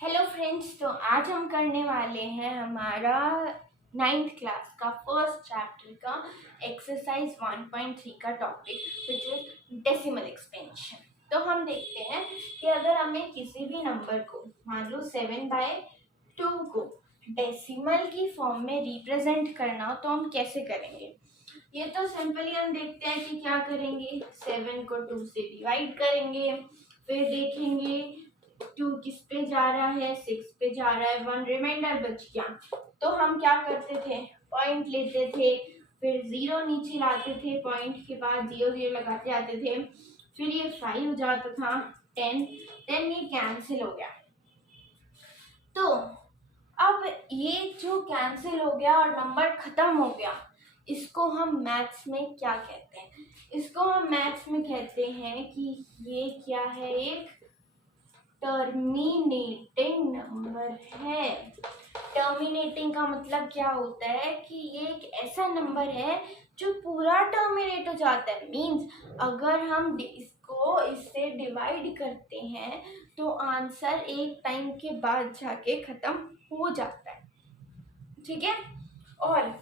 Hello friends, तो आज हम करने वाले हैं हमारा 9th क्लास का फर्स्ट चैप्टर का एक्सरसाइज 1.3 का topic which is decimal expansion. तो हम देखते हैं कि अगर हमें किसी भी नंबर को मान लो 7/2 को डेसिमल की फॉर्म में रिप्रेजेंट करना हो तो हम कैसे करेंगे। ये तो सिंपली हम देखते हैं कि क्या करेंगे, 7 को 2 से डिवाइड करेंगे, फिर देखेंगे 2 किस पे जा रहा है, 6 पे जा रहा है, 1 रिमाइंडर बच गया। तो हम क्या करते थे, पॉइंट लेते थे, फिर 0 नीचे लाते थे, पॉइंट के बाद 0 0 लगाते जाते थे, फिर ये 5 हो जाता था, 10 ये कैंसिल हो गया। तो अब ये जो कैंसिल हो गया और नंबर खत्म हो गया, इसको हम मैथ्स में क्या कहते हैं? इसको हम मैथ्स में कहते हैं कि ये क्या है, एक टर्मिनेटिंग नंबर है। टर्मिनेटिंग का मतलब क्या होता है कि ये एक ऐसा नंबर है जो पूरा टर्मिनेट हो जाता है। मींस अगर हम इसको इससे डिवाइड करते हैं तो आंसर एक टाइम के बाद जाके खत्म हो जाता है, ठीक है। और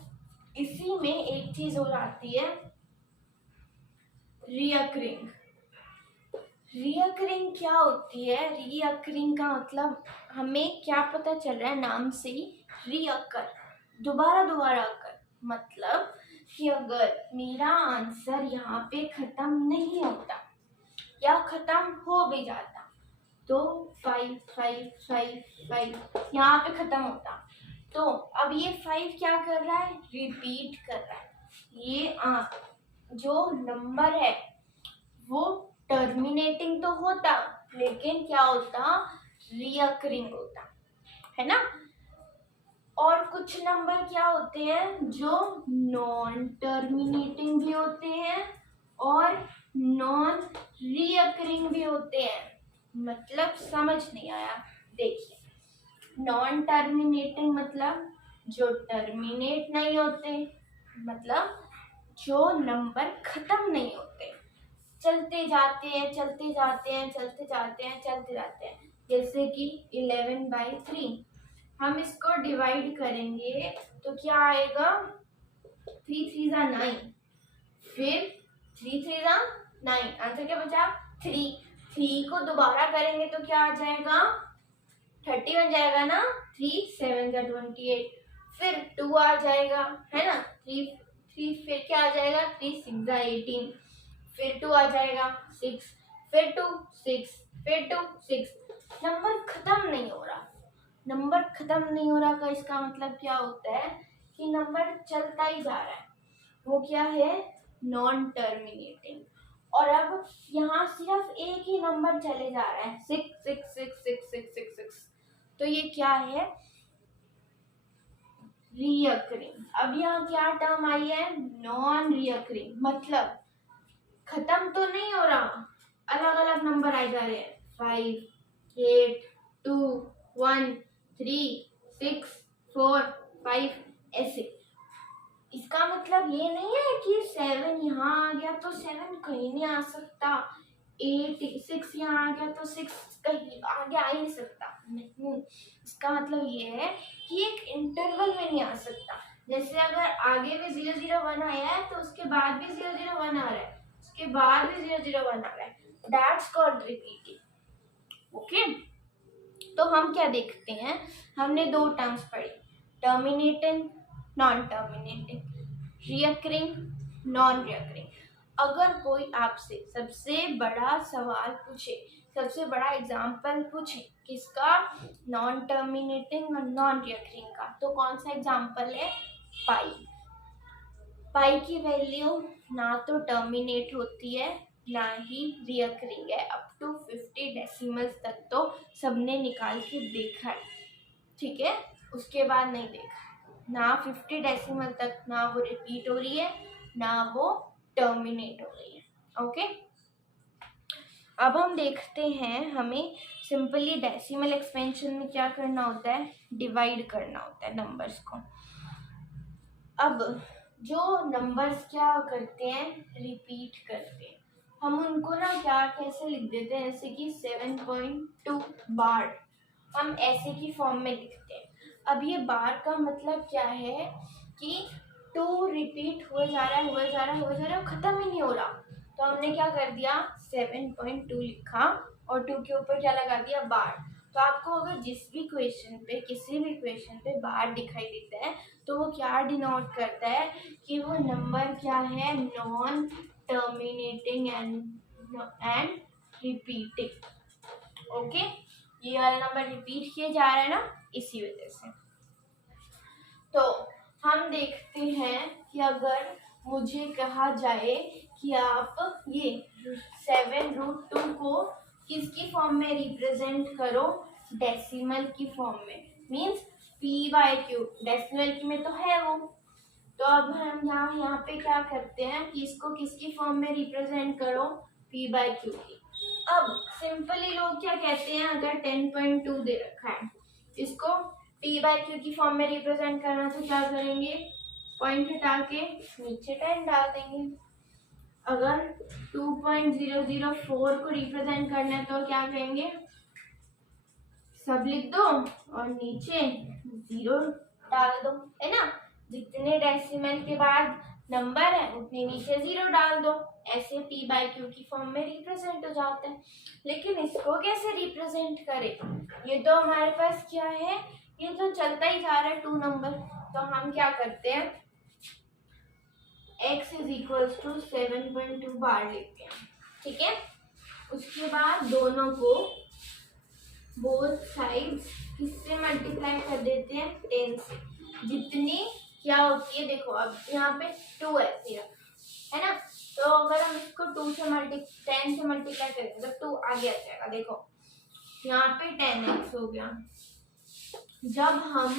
इसी में एक चीज और आती है, रियकरिंग। रियकरिंग क्या होती है? रियकरिंग का मतलब हमें क्या पता चल रहा है नाम से ही, रियकर, दोबारा दोबारा कर। मतलब कि अगर मेरा आंसर यहाँ पे खत्म नहीं होता या खत्म हो भी जाता तो 5 5 5 5 यहाँ पे खत्म होता, तो अब ये 5 क्या कर रहा है, रिपीट कर रहा है। ये जो नंबर है वो टर्मिनेटिंग तो होता लेकिन क्या होता, रियकरिंग होता है ना। और कुछ नंबर क्या होते हैं जो नॉन टर्मिनेटिंग भी होते हैं और नॉन रियकरिंग भी होते हैं। मतलब समझ नहीं आया, देखिए, नॉन टर्मिनेटिंग मतलब जो टर्मिनेट नहीं होते, मतलब जो नंबर खत्म नहीं होते, चलते जाते हैं चलते जाते हैं चलते जाते हैं चलते जाते हैं। जैसे कि 11/3 हम इसको डिवाइड करेंगे तो क्या आएगा, 3 3 जा 9, फिर 3 3 जा 9, आंसर क्या बचा 3। 3 को दोबारा करेंगे तो क्या आ जाएगा, 30 बन जाएगा ना, 3 7 जा 28, फिर 2 आ जाएगा, है ना, 3 3 फिर क्या आ जाएगा, 3 6 जा 18, फिर 2 आ जाएगा 6, फिर 2 6, फिर 2 6। नंबर खत्म नहीं हो रहा। नंबर खत्म नहीं हो रहा का इसका मतलब क्या होता है कि नंबर चलता ही जा रहा है, वो क्या है, नॉन टर्मिनेटिंग। और अब यहाँ सिर्फ एक ही नंबर चले जा रहा है, 6 6 6 6 6 6 6, तो ये क्या है, रियकरिंग। अब यहाँ क्या टर्म आई है, नॉन रियकरिंग, मतलब खत्म तो नहीं हो रहा, अलग अलग नंबर आए जा रहे हैं, 5 8 2 1 3 6 4 5 ऐसे। इसका मतलब ये नहीं है कि 7 यहाँ आ गया तो 7 कहीं नहीं आ सकता, 8 6 यहाँ आ गया तो 6 कहीं आगे आ ही नहीं सकता, नहीं। इसका मतलब ये है कि एक इंटरवल में नहीं आ सकता। जैसे अगर आगे भी 0 0 1 आया है तो उसके बाद भी 0 0 1 आ रहा है, उसके बाद भी 0 0 1 आ रहा है, दैट्स कॉल्ड रिपीटिंग। ओके, तो हम क्या देखते हैं, हमने 2 टर्म्स पढ़ी, टर्मिनेटिंग नॉन टर्मिनेटिंग, रियकरिंग नॉन रियकरिंग। अगर कोई आपसे सबसे बड़ा सवाल पूछे, सबसे बड़ा एग्जाम्पल पूछे किसका, नॉन टर्मिनेटिंग और नॉन रियकरिंग का, तो कौन सा एग्जाम्पल है, पाई। पाई की वैल्यू ना तो टर्मिनेट होती है ना ही रियकरिंग है, अप टू 50 डेसिमल्स तक तो सबने निकाल के देखा है, ठीक है। उसके बाद नहीं देखा, ना 50 डेसिमल तक ना वो रिपीट हो रही है ना वो टर्मिनेट हो रही है। ओके, अब हम देखते हैं, हमें सिंपली डेसिमल एक्सपेंशन में क्या करना होता है, डिवाइड करना होता है नंबर्स को। अब जो नंबर्स क्या करते हैं, रिपीट करते हैं, हम उनको ना क्या कैसे लिख देते हैं, जैसे कि 7.2 बार, हम ऐसे की फॉर्म में लिखते हैं। अब ये बार का मतलब क्या है कि 2 रिपीट हो जा रहा है, हो जा रहा है, हो जा रहा है, खत्म ही नहीं हो रहा। तो हमने क्या कर दिया, 7.2 लिखा और 2 के ऊपर क्या लगा दिया, बार। तो आपको अगर जिस भी क्वेश्चन पे, किसी भी क्वेश्चन पे बार दिखाई देता है तो वो क्या डिनोट करता है कि वो नंबर क्या है, non terminating and repeating. Okay, ये वाला नंबर रिपीट किए जा रहा है ना, इसी वजह से। तो हम देखते हैं कि अगर मुझे कहा जाए कि आप ये 7√2 को किसकी फॉर्म में रिप्रेजेंट करो, डेसिमल की फॉर्म में, मींस p/q, डेसिमल की में तो है वो। तो अब हम यहाँ पे क्या करते हैं कि इसको किसकी फॉर्म में रिप्रेजेंट करो, p/q की। अब सिंपली लोग क्या कहते हैं, अगर 10.2 दे रखा है, इसको p/q की फॉर्म में रिप्रेजेंट करना, तो क्या करेंगे, पॉइंट हटा के नीचे 10 डाल देंगे। अगर 2.004 को रिप्रेजेंट करना है तो क्या करेंगे, सब लिख दो और नीचे 0 डाल दो, है ना। जितने डेसिमल के बाद नंबर है उतने नीचे 0 डाल दो, ऐसे p/q की फॉर्म में रिप्रेजेंट हो जाता है। लेकिन इसको कैसे रिप्रेजेंट करें, ये तो हमारे पास क्या है, ये तो चलता ही जा रहा है 2 नंबर। तो हम क्या करते हैं, x = 7.2 बार लेते हैं, ठीक है। उसके बाद दोनों को बोथ साइड्स किससे मल्टीप्लाई कर देते हैं, 10 से। जितनी क्या होती है, देखो अब यहाँ पे 2 है ना, तो अगर हम इसको 10 से मल्टीप्लाई करेंगे तो 2 आगे आ जाएगा। देखो यहाँ पे 10x हो गया। जब हम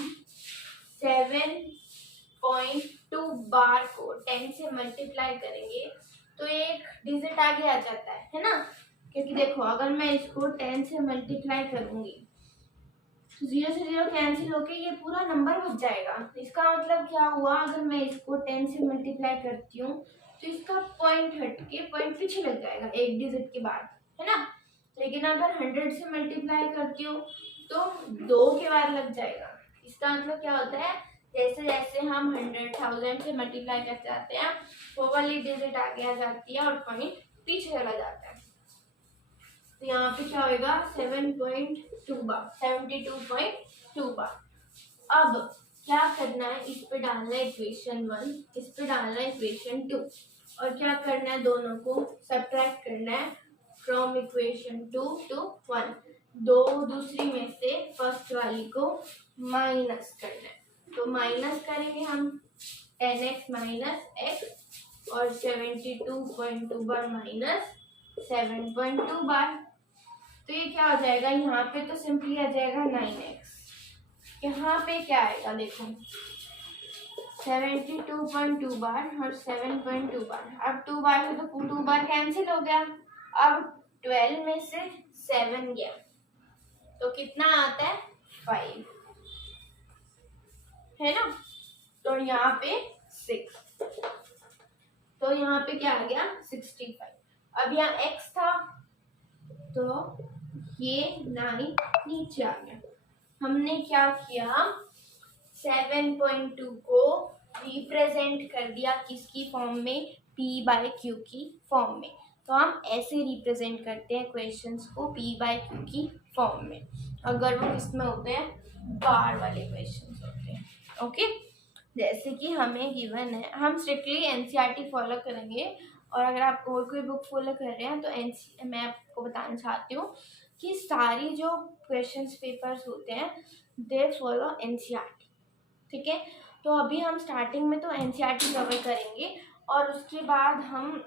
7.2 बार को 10 से मल्टीप्लाई करेंगे तो एक डिजिट आगे आ जाता है ना, क्योंकि देखो अगर मैं इसको 10 से मल्टीप्लाई करूंगी तो 0 से 0 कैंसिल होके ये पूरा नंबर बच जाएगा। इसका मतलब क्या हुआ, अगर मैं इसको 10 से मल्टीप्लाई करती हूँ तो इसका पॉइंट हट के पॉइंट पीछे लग जाएगा एक डिजिट के बाद, है ना। लेकिन अगर 100 से मल्टीप्लाई करती हूँ तो 2 के बाद लग जाएगा। इसका मतलब क्या होता है, जैसे जैसे हम 100,000 से मल्टीप्लाई कर जाते हैं वो वाली डिजिट आगे आ जाती है और पॉइंट पीछे चला जाता है। तो यहाँ पे क्या होगा, 7.2 बार, 72.2 बार। अब क्या करना है, इस पे डालना है इक्वेशन 1, इस पे डालना है इक्वेशन 2, और क्या करना है, दोनों को सब्ट्रैक्ट करना है फ्रॉम इक्वेशन 2 to 1। दो दूसरी में से फर्स्ट वाली को माइनस करना है, तो माइनस करेंगे हम 10x - x और 72.2 बार माइनस 7.2 बार। तो ये क्या हो जाएगा, यहाँ पे तो सिंपली आ जाएगा 9x। यहाँ पे क्या आएगा, देखो 72.2 बार और 7.2 बार। अब 2 बार से तो 2 बार कैंसिल हो गया। अब 12 में से 7 गया तो कितना आता है, 5, है ना। तो यहाँ पे 6, तो यहाँ पे क्या आ गया, 65। अब यहाँ x था तो ये 9 नीचे आ गया। हमने क्या किया, 7.2 को रिप्रेजेंट कर दिया किसकी फॉर्म में, p/q की फॉर्म में। तो हम ऐसे रिप्रेजेंट करते हैं क्वेश्चंस को p/q की फॉर्म में, अगर वो किसमें होते हैं, बार वाले क्वेश्चंस होते हैं। ओके, जैसे कि हमें गिवन है, हम स्ट्रिक्टली एनसीईआरटी फॉलो करेंगे। और अगर आप कोई बुक फॉलो कर रहे हैं तो मैं आपको बताना चाहती हूँ कि सारी जो क्वेश्चंस पेपर्स होते हैं दे फॉलो एनसीईआरटी, ठीक है। तो अभी हम स्टार्टिंग में तो एनसीईआरटी कवर करेंगे और उसके बाद हम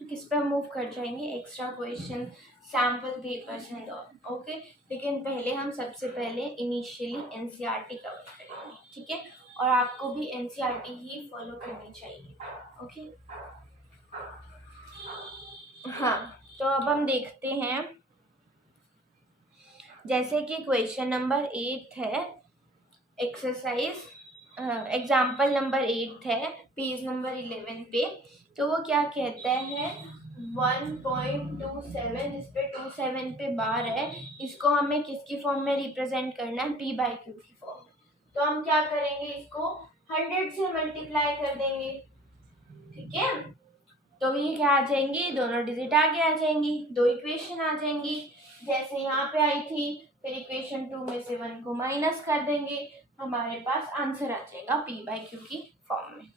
किस पे मूव कर जाएंगे, extra question, sample papers and all. Okay, लेकिन पहले हम सबसे पहले इनिशियली एनसीईआरटी कवर करेंगे, ठीक है। और आपको भी एनसीईआरटी ही फॉलो करनी चाहिए। ओके, हाँ, तो अब हम देखते हैं, जैसे कि क्वेश्चन नंबर 8 है, एक्सरसाइज एग्जाम्पल नंबर 8 है पेज नंबर 11 पे। तो वो क्या कहता है, 1.27, इस पे 27 पे बार है, इसको हमें किसकी फॉर्म में रिप्रेजेंट करना है, p बाई क्यू की फॉर्म में। तो हम क्या करेंगे, इसको 100 से मल्टीप्लाई कर देंगे, ठीक है। तो ये क्या आ जाएंगी, दोनों डिजिट आगे आ जाएंगी, दो इक्वेशन आ जाएंगी जैसे यहाँ पे आई थी। फिर इक्वेशन 2 में से 1 को माइनस कर देंगे, हमारे पास आंसर आ जाएगा p बाई क्यू की फॉर्म में।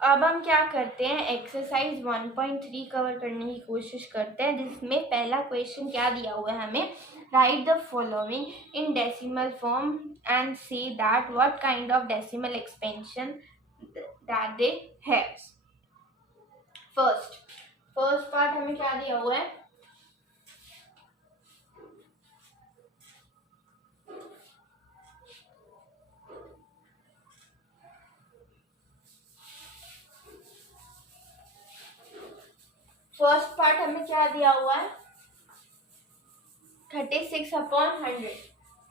अब हम क्या करते हैं, एक्सरसाइज 1.3 कवर करने की कोशिश करते हैं, जिसमें पहला क्वेश्चन क्या दिया हुआ है हमें, right the following in decimal form and say that what kind of decimal expansion that they have. First part हमें क्या दिया हुआ है, फर्स्ट पार्ट हमें क्या दिया हुआ है, 36/100।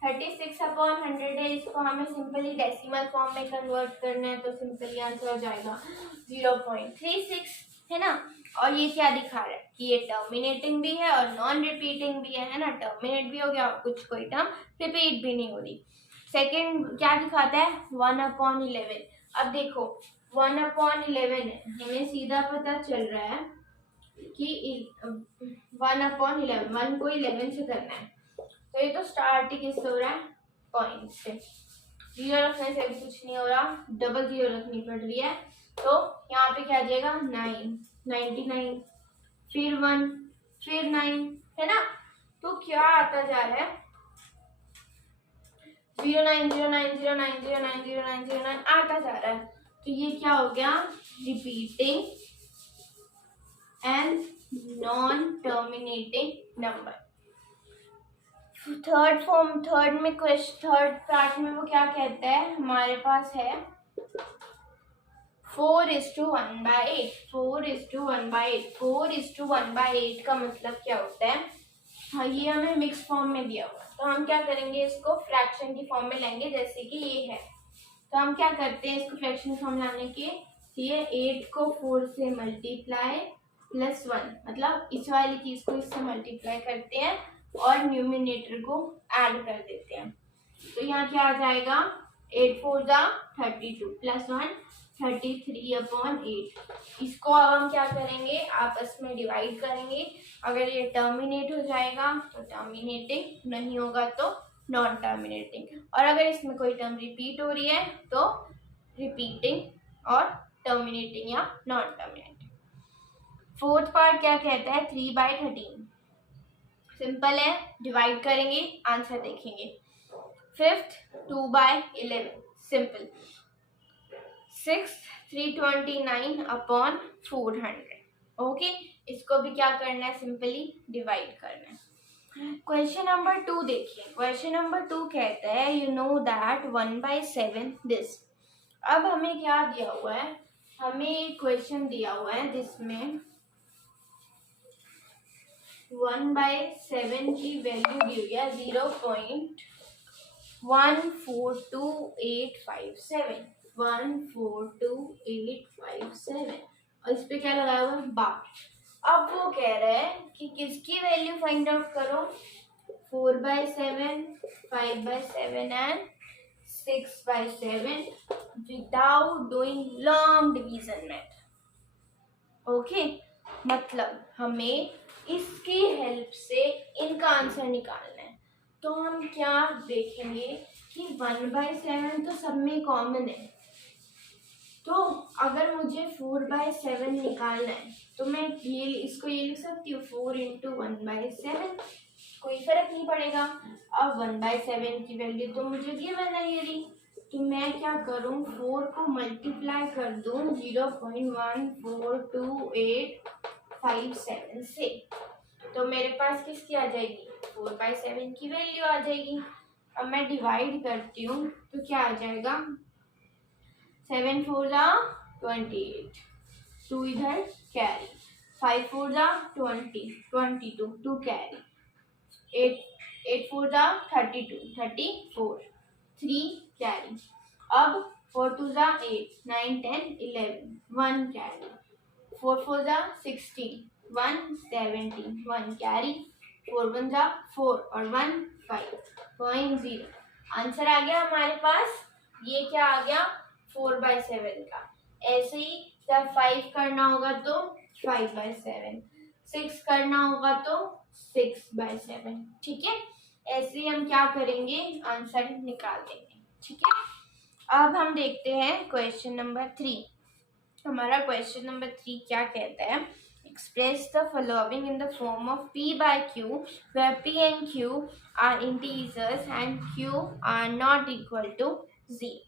36/100 है, इसको हमें सिंपली डेसिमल फॉर्म में कन्वर्ट करना है, तो सिंपली आंसर हो जाएगा 0.36, है ना। और ये क्या दिखा रहा है कि ये टर्मिनेटिंग भी है और नॉन रिपीटिंग भी है ना, टर्मिनेट भी हो गया और कुछ कोई टर्म रिपीट भी नहीं हो रही। सेकेंड क्या दिखाता है, 1/11। अब देखो 1/11 है, हमें सीधा पता चल रहा है कि 1/11, 1 को 11 से करना है, तो ये तो स्टार्ट ही किससे हो रहा है, पॉइंट से। जीरो रखने से भी कुछ नहीं हो रहा, डबल जीरो रखनी पड़ रही है, तो यहाँ पे क्या आ जाएगा 99, फिर 1, फिर 9, है ना। तो क्या आता जा रहा है, 090909090909 आता जा रहा है, तो ये क्या हो गया, repeating and non terminating number. Third part में वो क्या कहता है, हमारे पास है 4:1/8। 4:1/8, 4:1/8 का मतलब क्या होता है, हाँ ये हमें मिक्स फॉर्म में दिया हुआ है, तो हम क्या करेंगे, इसको फ्रैक्शन की फॉर्म में लेंगे, जैसे कि ये है। तो हम क्या करते हैं, इसको फ्रैक्शन की फॉर्म लाने के लिए 8 को 4 से मल्टीप्लाई +1, मतलब इस वाली चीज को इससे मल्टीप्लाई करते हैं और न्यूमिनेटर को ऐड कर देते हैं। तो यहाँ क्या आ जाएगा, 8 4 32 +1 33/8। इसको अब हम क्या करेंगे, आपस में डिवाइड करेंगे। अगर ये टर्मिनेट हो जाएगा तो टर्मिनेटिंग, नहीं होगा तो नॉन टर्मिनेटिंग, और अगर इसमें कोई टर्म रिपीट हो रही है तो रिपीटिंग और टर्मिनेटिंग या नॉन टर्मिनेटिंग। फोर्थ पार्ट क्या कहता है, 3/13। सिंपल है, डिवाइड करेंगे, आंसर देखेंगे। Fifth 2/11, simple. सिक्स्थ 329/400। ओके, इसको भी क्या करना है, सिंपली डिवाइड करना है। क्वेश्चन नंबर 2 देखिए, क्वेश्चन नंबर 2 कहता है यू नो दैट 1/7 दिस। अब हमें क्या दिया हुआ है, हमें एक क्वेश्चन दिया हुआ है जिसमें 1/7 की वैल्यू दी हुई है 0.142857, 142,857, और इस पे क्या लगाया हुआ है, बार। अब वो कह रहा है कि किसकी वैल्यू फाइंड आउट करो, 4/7, 5/7 and 6/7 without doing long division method. Okay, मतलब हमें इसकी हेल्प से इनका आंसर निकालना है। तो हम क्या देखेंगे कि 1/7 तो सब में कॉमन है, तो अगर मुझे 4/7 निकालना है तो मैं इसको ये लिख सकती हूँ 4 × 1/7, कोई फर्क नहीं पड़ेगा। अब 1/7 की वैल्यू तो मुझे गिवन है ये रही, तो मैं क्या करूँ, 4 को मल्टीप्लाई कर दूँ 0.142857 से, तो मेरे पास किसकी आ जाएगी, 4/7 की वैल्यू आ जाएगी। अब मैं डिवाइड करती हूँ तो क्या आ जाएगा, 7 4 28, 2 इधर कैरी, 5 4 20, 22, 2 कैरी, 8 8 4 जा 32, 34, 3 कैरी। अब 4 2 जा 8, 9 10 11, 1 कैरी। 4 4 जा 16, 1 17, 1 कैरी। 4 1 जा 4 और 1 5.0। आंसर आ गया हमारे पास। ये क्या आ गया 4/7 का। ऐसे ही जब 5 करना होगा तो 5/7, 6 करना होगा तो 6/7। ठीक है, ऐसे ही हम क्या करेंगे आंसर निकाल देंगे। ठीक है, अब हम देखते हैं क्वेश्चन नंबर 3। हमारा क्वेश्चन नंबर 3 क्या कहता है, express the following in the form of p by q where p and q are integers and q are not equal to 0।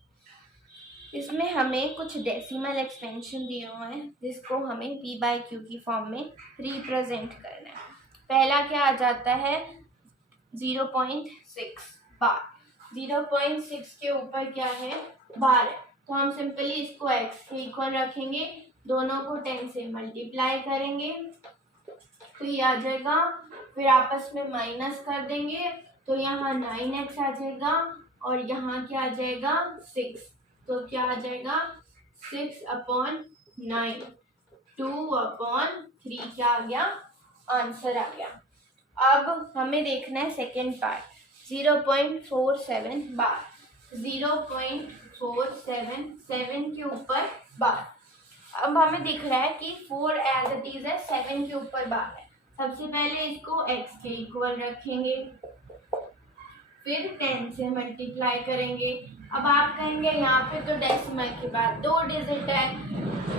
इसमें हमें कुछ डेसिमल एक्सपेंशन दिए हुए हैं जिसको हमें p by q की फॉर्म में रिप्रेजेंट करना है। पहला क्या आ जाता है 0.6 बार। 0.6 के ऊपर क्या है बार है, तो हम सिंपली इसको x के इक्वल रखेंगे, दोनों को 10 से मल्टीप्लाई करेंगे तो ये आ जाएगा, फिर आपस में माइनस कर देंगे तो यहाँ 9x आ जाएगा और यहाँ क्या आ जाएगा 6, तो क्या आ जाएगा 6/9, 2/3 क्या आ गया आंसर आ गया। अब हमें देखना है सेकेंड पार्ट 0.47 बार। 0.47 7 के ऊपर बार। अब हमें दिख रहा है कि 4 एज इट इज है, 7 के ऊपर बार है। सबसे पहले इसको x के इक्वल रखेंगे, फिर 10 से मल्टीप्लाई करेंगे। अब आप कहेंगे यहाँ पे तो डेसिमल के बाद 2 डिजिट है,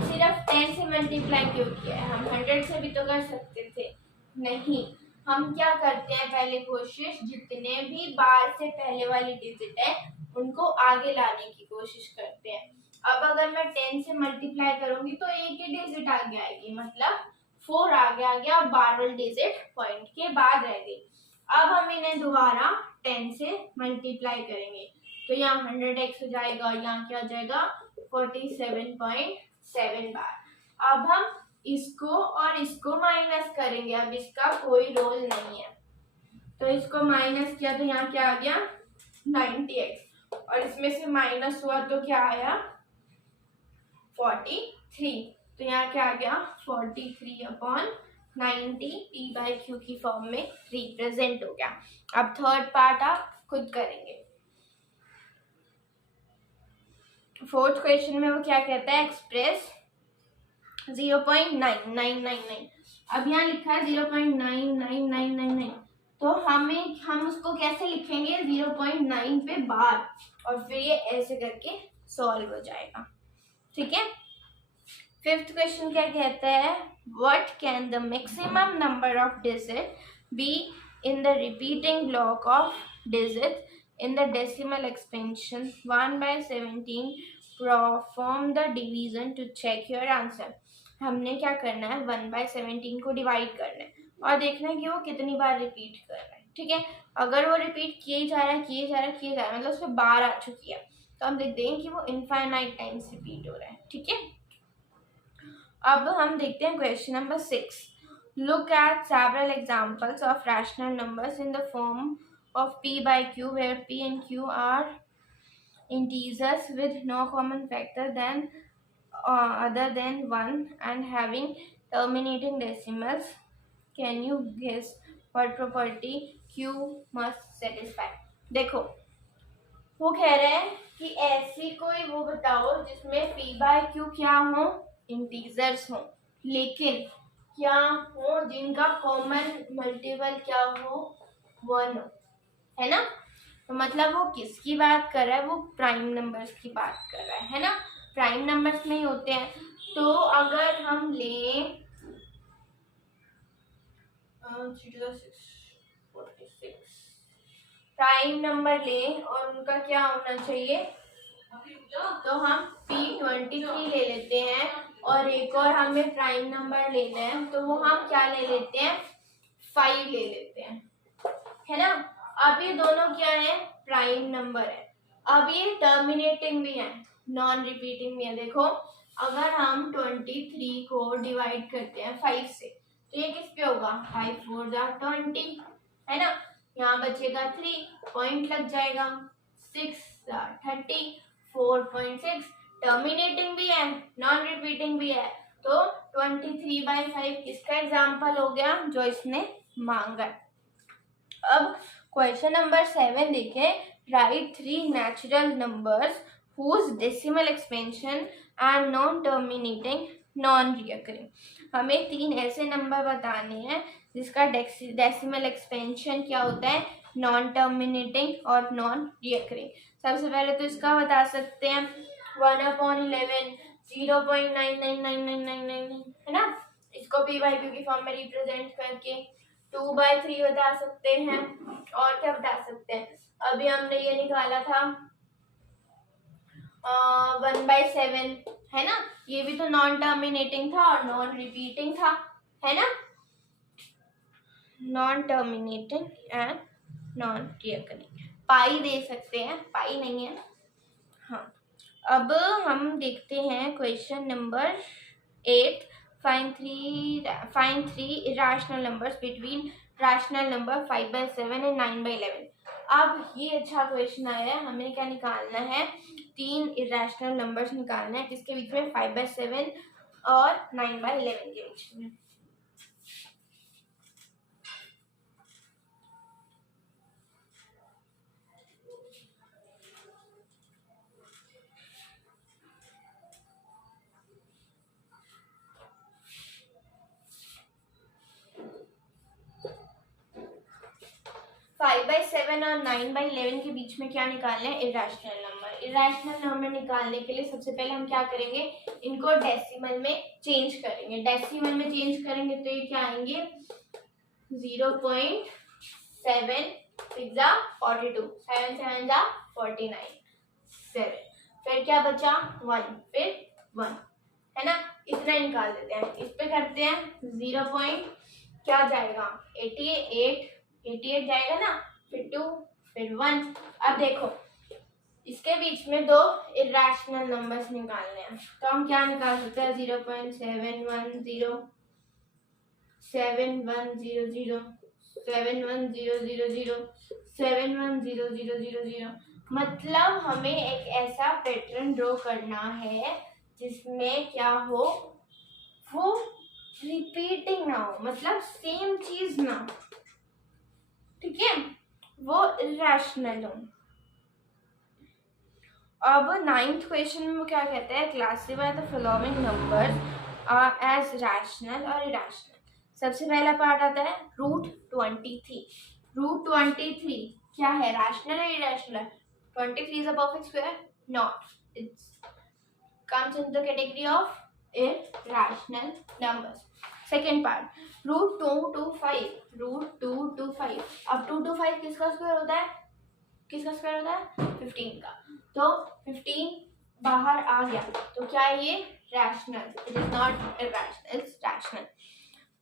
सिर्फ 10 से मल्टीप्लाई क्यों किया है, हम 100 से भी तो कर सकते थे। नहीं, हम क्या करते हैं पहले कोशिश, जितने भी बार से पहले वाली डिजिट है उनको आगे लाने की कोशिश करते हैं। अब अगर मैं 10 से मल्टीप्लाई करूंगी तो एक ही डिजिट आगे आएगी, मतलब 4 आगे आ गया, 12 डिजिट पॉइंट के बाद रह गई। अब हम इन्हें दोबारा 10 से मल्टीप्लाई करेंगे तो यहाँ 100x हो जाएगा और यहाँ क्या हो जाएगा 47.7 बार। अब हम इसको और इसको माइनस करेंगे, अब इसका कोई रोल नहीं है तो इसको माइनस किया तो यहाँ क्या आ गया 90x और इसमें से माइनस हुआ तो क्या आया 43, तो यहाँ क्या आ गया 43/90 p by q की फॉर्म में रिप्रेजेंट हो गया। अब थर्ड पार्ट आप खुद करेंगे। फोर्थ क्वेश्चन में वो क्या कहता है, एक्सप्रेस 0.9999। अब यहाँ लिखा है 0.99999, तो हम उसको कैसे लिखेंगे 0.9 पे बार और फिर ये ऐसे करके सॉल्व हो जाएगा। ठीक है, फिफ्थ क्वेश्चन क्या कहता है, what can the maximum number of digit be in the repeating block of digit in the decimal expansion 1/17, perform the division to check your answer. हमने क्या करना है 1/17 को डिवाइड करना है और देखना है कि वो कितनी बार रिपीट कर रहा है। ठीक है, अगर वो रिपीट किए जा रहा है मतलब उसमें बार आ चुकी है तो हम देख देंगे कि वो इनफाइनाइट टाइम्स रिपीट हो रहा है। ठीक है, अब हम देखते हैं question number 6। Look at several examples of rational numbers in the form of p by q where p and q are integers with no common factor than other than 1 and having terminating decimals. Can you guess what property q must satisfy? देखो वो कह रहे हैं कि ऐसी कोई वो बताओ जिसमें p by q क्या हो इंटीजर्स हो, लेकिन क्या हो जिनका कॉमन मल्टीपल क्या हो 1 हो, है ना। तो मतलब वो किसकी बात कर रहा है, वो प्राइम नंबर्स की बात कर रहा है ना, प्राइम नंबर्स में ही होते हैं। तो अगर हम लें 46 प्राइम नंबर लें और उनका क्या होना चाहिए, तो हम P23 ले लेते हैं और एक और हमें प्राइम नंबर लेना है तो वो हम क्या ले लेते हैं 5 ले लेते हैं, है ना। अब ये दोनों क्या है प्राइम नंबर है। अब ये टर्मिनेटिंग भी है, नॉन रिपीटिंग भी है। देखो अगर हम 23 को डिवाइड करते हैं 5 से तो ये किस पे होगा 5 4 जा 20, है ना। यहाँ बचेगा 3, पॉइंट लग जाएगा। 6 30, 4.6 टर्मिनेटिंग भी है, नॉन रिपीटिंग भी है, तो 23/5 किसका एग्जाम्पल हो गया जो इसने मांगा है। अब क्वेश्चन नंबर 7 देखें। Right 3 natural numbers whose decimal expansion and non terminating non recurring. हमें 3 ऐसे नंबर बताने हैं जिसका डेसिमल एक्सपेंशन क्या होता है, नॉन टर्मिनेटिंग और नॉन रिकरिंग। सबसे पहले तो इसका बता सकते हैं 1/11 0.999999 है ना, इसको पी बाई क्यू की फॉर्म में रिप्रेजेंट करके 2/3 बता सकते हैं। और क्या बता सकते हैं, अभी हमने ये निकाला था 1/7 है ना, ये भी तो नॉन टर्मिनेटिंग था और नॉन रिपीटिंग था, है ना, non terminating and non recurring. Pi दे सकते हैं, पाई नहीं है। हाँ, अब हम देखते हैं question number 8। Find three irrational numbers between rational number 5/7 and 9/11। अब ये अच्छा क्वेश्चन आया है, हमें क्या निकालना है, 3 इरेशनल नंबर्स निकालना है किसके बीच में, 5/7 और 9/11 के बीच में। 5/7 और 9/11 के बीच में क्या निकालना है, इरेशनल नंबर। इरेशनल नंबर निकालने के लिए सबसे पहले हम क्या करेंगे, इनको डेसिमल में चेंज करेंगे। डेसिमल में चेंज करेंगे तो ये क्या आएंगे, 0.7 6 42, 7 7 49, 7, फिर क्या बचा 1, फिर 1 है ना, इतना निकाल देते हैं। इस पे करते हैं 0 पॉइंट क्या जाएगा 88 जाएगा ना, फिर 2, फिर 1। अब देखो इसके बीच में 2 इरेशनल नंबर्स निकालने हैं, तो हम क्या निकाल सकते हैं, 0.710 71000 71000 71000। मतलब हमें एक ऐसा पैटर्न ड्रॉ करना है जिसमें क्या हो, वो रिपीटिंग ना हो, मतलब सेम चीज ना हो, ठीक है, वो इरेशनल हो। अब 9th क्वेश्चन में वो क्या कहते हैं, classify the following numbers as rational और इरेशनल। सबसे पहला पार्ट आता है √23। √23 क्या है, रैशनल है irrational? 23 is a perfect square, not, it's comes in the category of irrational numbers. Second part, √225। √225, अब 225 किसका स्क्वायर होता है, किसका स्क्वायर होता है, 15 का। तो 15 बाहर आ गया तो क्या है ये, rational, it is not irrational, it's rational.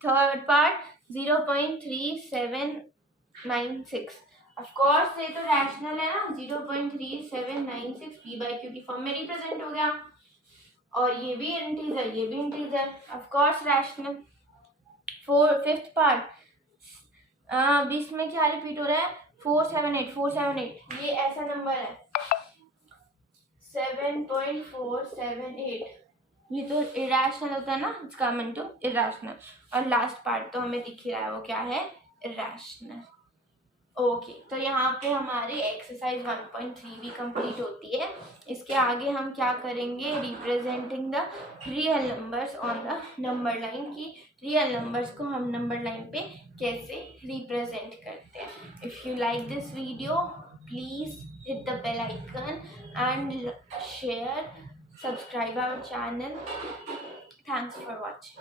Third part 0.3796, of course ये तो रैशनल है ना, 0.3796 पी बाई क्यू की फॉर्म में रिप्रेजेंट हो गया, और ये भी इंटीजर, ये भी integer, of course rational. Fifth part 20 में क्या रिपीट हो रहा है, 478, ये ऐसा नंबर है 7.478, ये तो इरेशनल होता है ना, इट्स कम इनटू इरेशनल। और लास्ट पार्ट तो हमें दिख ही रहा है वो क्या है, इरेशनल। ओके, तो यहाँ पे हमारी एक्सरसाइज 1.3 भी कंप्लीट होती है। इसके आगे हम क्या करेंगे, representing the real numbers on the number line, की रियल नंबर्स को हम नंबर लाइन पे कैसे रिप्रेजेंट करते हैं। If you like this video please hit the bell icon and share, subscribe our channel. Thanks for watching.